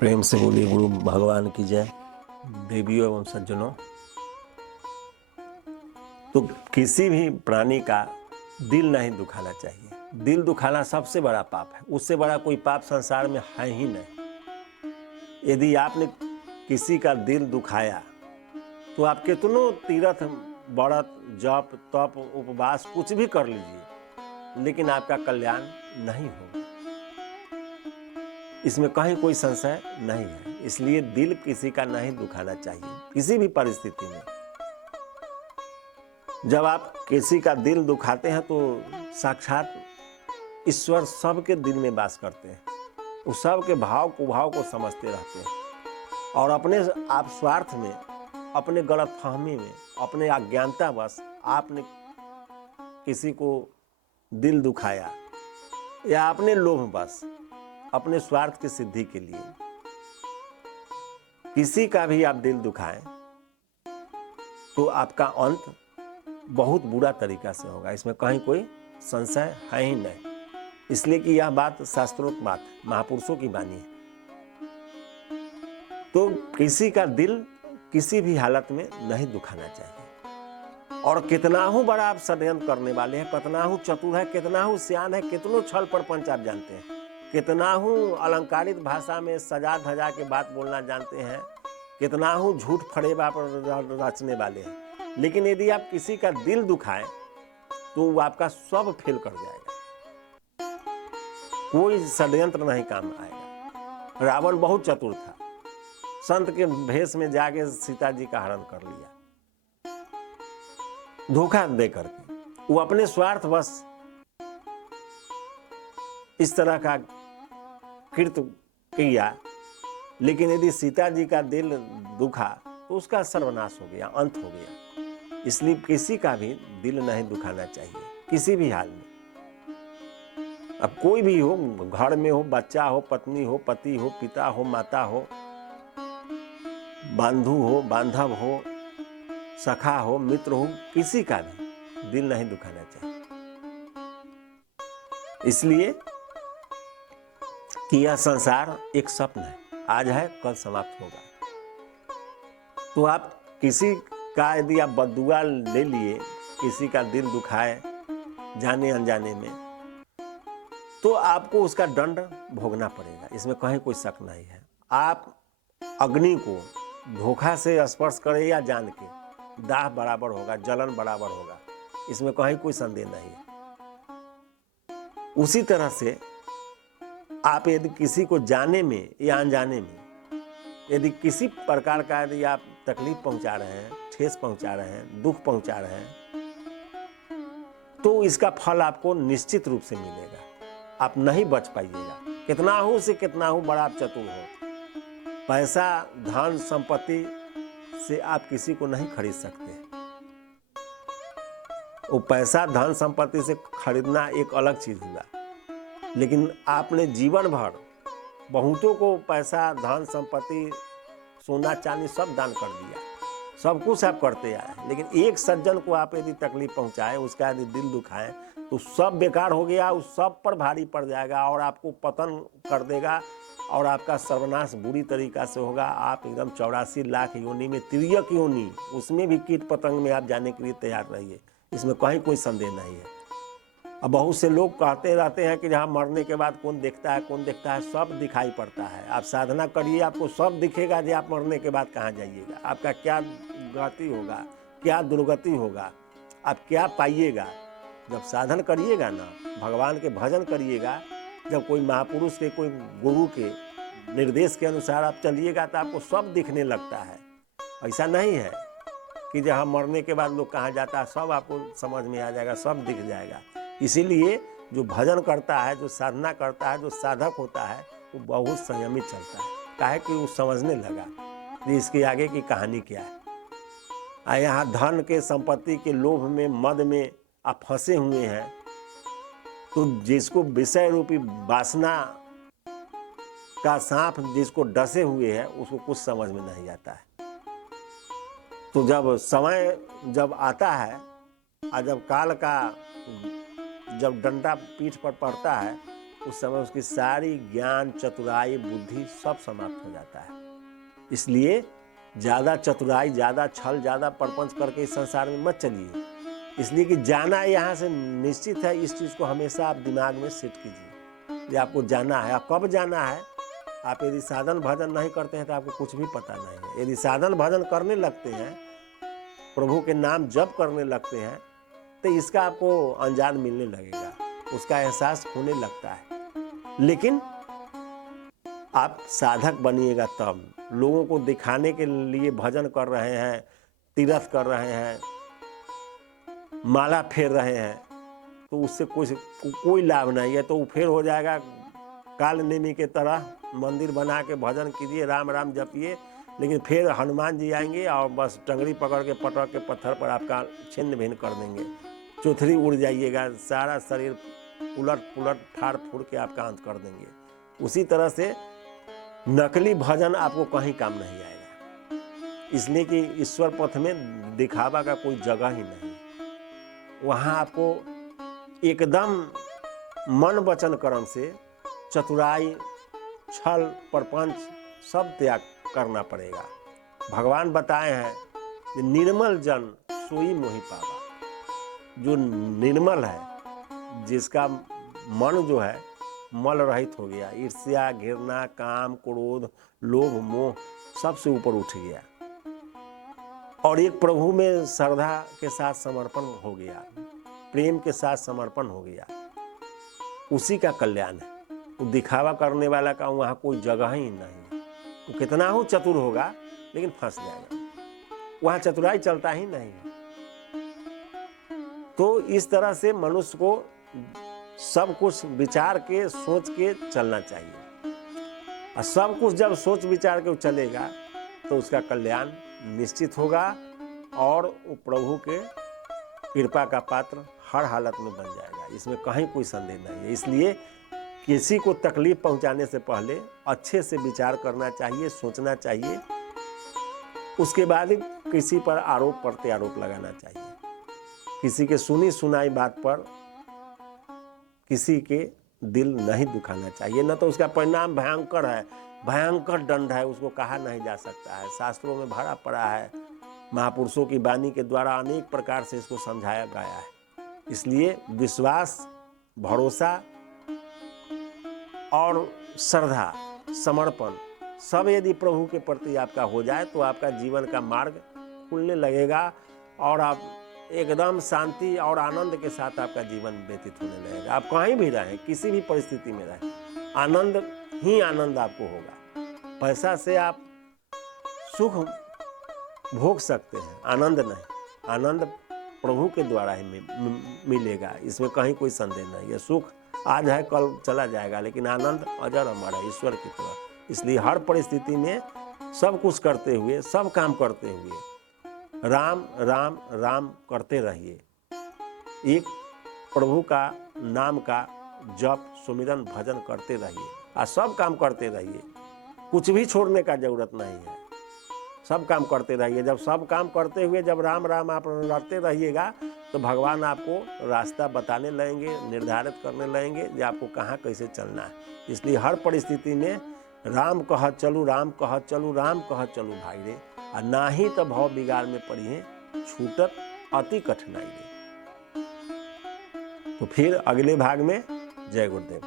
प्रेम से बोलिए गुरु भगवान की जय। देवियों एवं सज्जनों, तो किसी भी प्राणी का दिल नहीं दुखाना चाहिए। दिल दुखाना सबसे बड़ा पाप है। उससे बड़ा कोई पाप संसार में है ही नहीं। यदि आपने किसी का दिल दुखाया तो आप कितनों तीर्थ, व्रत, जप, तप, उपवास कुछ भी कर लीजिए, लेकिन आपका कल्याण नहीं होगा। इसमें कहीं कोई संशय नहीं है। इसलिए दिल किसी का नहीं दुखाना चाहिए किसी भी परिस्थिति में। जब आप किसी का दिल दुखाते हैं तो साक्षात ईश्वर सबके दिल में वास करते हैं। वो सबके भाव कुभाव को समझते रहते हैं और अपने आप स्वार्थ में, अपने गलतफहमी में, अपने अज्ञानतावश आपने किसी को दिल दुखाया या अपने लोभवश, अपने स्वार्थ की सिद्धि के लिए किसी का भी आप दिल दुखाएं तो आपका अंत बहुत बुरा तरीका से होगा। इसमें कहीं कोई संशय है ही नहीं। इसलिए कि यह बात शास्त्रोक्त बात है, महापुरुषों की वाणी है। तो किसी का दिल किसी भी हालत में नहीं दुखाना चाहिए। और कितना ही बड़ा आप षड्यंत्र करने वाले हैं, कितना ही चतुर है, कितना ही सियान है, कितनों छल प्रपंच आप जानते हैं, कितना ही अलंकारित भाषा में सजा धजा के बात बोलना जानते हैं, कितना ही झूठ फरेबा पर रचने वाले हैं, लेकिन यदि आप किसी का दिल दुखाएं तो वो आपका सब फेल कर जाएगा। कोई षड्यंत्र नहीं काम आएगा। रावण बहुत चतुर था, संत के भेष में जाके सीता जी का हरण कर लिया धोखा दे करके। वो अपने स्वार्थवश इस तरह का कृत्य किया, लेकिन यदि सीता जी का दिल दुखा तो उसका सर्वनाश हो गया, अंत हो गया। इसलिए किसी का भी दिल नहीं दुखाना चाहिए किसी भी हाल में। अब कोई भी हो, घर में हो, बच्चा हो, पत्नी हो, पति हो, पिता हो, माता हो, बंधु हो, बांधव हो, सखा हो, मित्र हो, किसी का भी दिल नहीं दुखाना चाहिए। इसलिए कि यह संसार एक स्वप्न है, आज है कल समाप्त होगा। तो आप किसी का यदि आप बद्दुआ ले लिए, किसी का दिल दुखाए जाने अनजाने में, तो आपको उसका दंड भोगना पड़ेगा। इसमें कहीं कोई शक नहीं है। आप अग्नि को धोखा से स्पर्श करें या जान के, दाह बराबर होगा, जलन बराबर होगा। इसमें कहीं कोई संदेह नहीं है। उसी तरह से आप यदि किसी को जाने में या अनजाने में यदि किसी प्रकार का यदि आप तकलीफ पहुंचा रहे हैं, ठेस पहुंचा रहे हैं, दुख पहुंचा रहे हैं, तो इसका फल आपको निश्चित रूप से मिलेगा। आप नहीं बच पाइएगा। कितना हो से कितना हो बड़ा आप चतुर हो, पैसा, धन, संपत्ति से आप किसी को नहीं खरीद सकते। वो पैसा, धन, संपत्ति से खरीदना एक अलग चीज हुआ, लेकिन आपने जीवन भर बहुतों को पैसा, धन, संपत्ति, सोना चांदी सब दान कर दिया, सब कुछ आप करते आए, लेकिन एक सज्जन को आप यदि तकलीफ पहुंचाए, उसका यदि दिल दुखाए, तो सब बेकार हो गया, उस सब पर भारी पड़ जाएगा और आपको पतन कर देगा और आपका सर्वनाश बुरी तरीका से होगा। आप एकदम 84 लाख योनि में, तिर्यक योनि, उसमें भी कीट पतंग में आप जाने के लिए तैयार रहिए। इसमें कहीं कोई संदेह नहीं है। अब बहुत से लोग कहते रहते हैं कि जहाँ मरने के बाद कौन देखता है, कौन देखता है। सब दिखाई पड़ता है। आप साधना करिए, आपको सब दिखेगा कि आप मरने के बाद कहाँ जाइएगा, आपका क्या गति होगा, क्या दुर्गति होगा, आप क्या पाइएगा। जब साधन करिएगा ना, भगवान के भजन करिएगा, जब कोई महापुरुष के, कोई गुरु के निर्देश के अनुसार आप चलिएगा, तो आपको सब दिखने लगता है। ऐसा नहीं है कि जहाँ मरने के बाद लोग कहाँ जाता है, सब आपको समझ में आ जाएगा, सब दिख जाएगा। इसीलिए जो भजन करता है, जो साधना करता है, जो साधक होता है, वो बहुत संयमित चलता है। काहे कि वो समझने लगा कि इसके आगे की कहानी क्या है। यहाँ धन के, संपत्ति के लोभ में, मद में आप फंसे हुए हैं, तो जिसको विषय रूपी वासना का सांप जिसको डसे हुए है, उसको कुछ समझ में नहीं आता है। तो जब समय जब आता है और जब काल का जब डंडा पीठ पर पड़ता है, उस समय उसकी सारी ज्ञान, चतुराई, बुद्धि सब समाप्त हो जाता है। इसलिए ज़्यादा चतुराई, ज़्यादा छल, ज़्यादा प्रपंच करके इस संसार में मत चलिए। इसलिए कि जाना यहाँ से निश्चित है, इस चीज़ को हमेशा आप दिमाग में सेट कीजिए। ये आपको जाना है। आप कब जाना है? आप यदि साधन भजन नहीं करते हैं तो आपको कुछ भी पता नहीं है। यदि साधन भजन करने लगते हैं, प्रभु के नाम जप करने लगते हैं, तो इसका आपको अंजाम मिलने लगेगा, उसका एहसास होने लगता है। लेकिन आप साधक बनिएगा तब। लोगों को दिखाने के लिए भजन कर रहे हैं, तीर्थ कर रहे हैं, माला फेर रहे हैं, तो उससे कोई लाभ नहीं है। तो वो फेर हो जाएगा काल नेमी के तरह। मंदिर बना के भजन कीजिए, राम राम जपिए, लेकिन फिर हनुमान जी आएंगे और बस टंगड़ी पकड़ के पटक के पत्थर पर आपका छिन्न भिन्न कर देंगे, चौथरी उड़ जाइएगा, सारा शरीर उलट पुलट फाड़ फूड़ के आपका अंत कर देंगे। उसी तरह से नकली भजन आपको कहीं काम नहीं आएगा। इसलिए कि ईश्वर पथ में दिखावा का कोई जगह ही नहीं। वहाँ आपको एकदम मन वचन कर्म से चतुराई, छल, प्रपंच सब त्याग करना पड़ेगा। भगवान बताए हैं कि निर्मल जन सोई मोहि पावा। जो निर्मल है, जिसका मन जो है मल रहित हो गया, ईर्ष्या, घृणा, काम, क्रोध, लोभ, मोह सबसे ऊपर उठ गया और एक प्रभु में श्रद्धा के साथ समर्पण हो गया, प्रेम के साथ समर्पण हो गया, उसी का कल्याण है। वो दिखावा करने वाला का वहाँ कोई जगह ही नहीं है। वो कितना हो चतुर होगा लेकिन फंस जाएगा, वहाँ चतुराई चलता ही नहीं है। तो इस तरह से मनुष्य को सब कुछ विचार के, सोच के चलना चाहिए। और सब कुछ जब सोच विचार के चलेगा तो उसका कल्याण निश्चित होगा और वो प्रभु के कृपा का पात्र हर हालत में बन जाएगा। इसमें कहीं कोई संदेह नहीं है। इसलिए किसी को तकलीफ पहुंचाने से पहले अच्छे से विचार करना चाहिए, सोचना चाहिए, उसके बाद ही किसी पर आरोप प्रत्यारोप लगाना चाहिए। किसी के सुनी सुनाई बात पर किसी के दिल नहीं दुखाना चाहिए, न तो उसका परिणाम भयंकर है, भयंकर दंड है, उसको कहा नहीं जा सकता है। शास्त्रों में भरा पड़ा है, महापुरुषों की वाणी के द्वारा अनेक प्रकार से इसको समझाया गया है। इसलिए विश्वास, भरोसा और श्रद्धा, समर्पण सब यदि प्रभु के प्रति आपका हो जाए तो आपका जीवन का मार्ग खुलने लगेगा और आप एकदम शांति और आनंद के साथ आपका जीवन व्यतीत होने लगेगा। आप कहीं भी रहें, किसी भी परिस्थिति में रहें, आनंद ही आनंद आपको होगा। पैसा से आप सुख भोग सकते हैं, आनंद नहीं। आनंद प्रभु के द्वारा ही मिलेगा, इसमें कहीं कोई संदेह नहीं है। सुख आज है कल चला जाएगा, लेकिन आनंद अजर अमर है, ईश्वर की तरह। इसलिए हर परिस्थिति में सब कुछ करते हुए, सब काम करते हुए राम राम राम करते रहिए। एक प्रभु का नाम का जप, सुमिरन, भजन करते रहिए और सब काम करते रहिए। कुछ भी छोड़ने का जरूरत नहीं है, सब काम करते रहिए। जब सब काम करते हुए जब राम राम आप लड़ते रहिएगा तो भगवान आपको रास्ता बताने लगेंगे, निर्धारित करने लगेंगे कि आपको कहाँ कैसे चलना है। इसलिए हर परिस्थिति में राम कहत चलू, राम कहत चलू, राम कहत चलू भाई रे, और ना ही तो भव बिगाड़ में पड़ी है, छूटत अति कठिनाई रे। तो फिर अगले भाग में जय गुरुदेव।